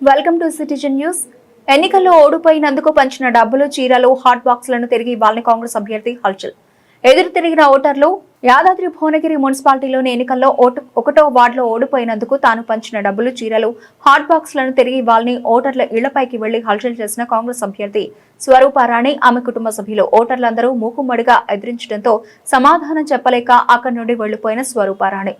Welcome to citizen news. ఎన్నికల్లో ఓడిపోయినందుకు పంచిన డబ్బులు, చీరలు, హాట్ బాక్సులను తిరిగి ఇవ్వాలని కాంగ్రెస్ అభ్యర్థి హల్చల్. ఎదురు తిరిగిన ఓటర్లు యాదాద్రి భువనగిరి మున్సిపాలిటీలోని ఎన్నికల్లో 1వ వార్డులో ఓడిపోయినందుకు తాను పంచిన డబ్బులు, చీరలు, హాట్ బాక్సులను తిరిగి ఇవ్వాలని ఓటర్ల ఇళ్లపైకి వెళ్లి హల్చల్ చేసిన కాంగ్రెస్ అభ్యర్థి స్వరూపారాణి, ఆమె కుటుంబ సభ్యులు ఓటర్లందరూ మూకుమ్మడిగా ఎదిరించడంతో సమాధానం చెప్పలేక అక్కడి నుండి వెళ్లిపోయిన స్వరూపారాణి.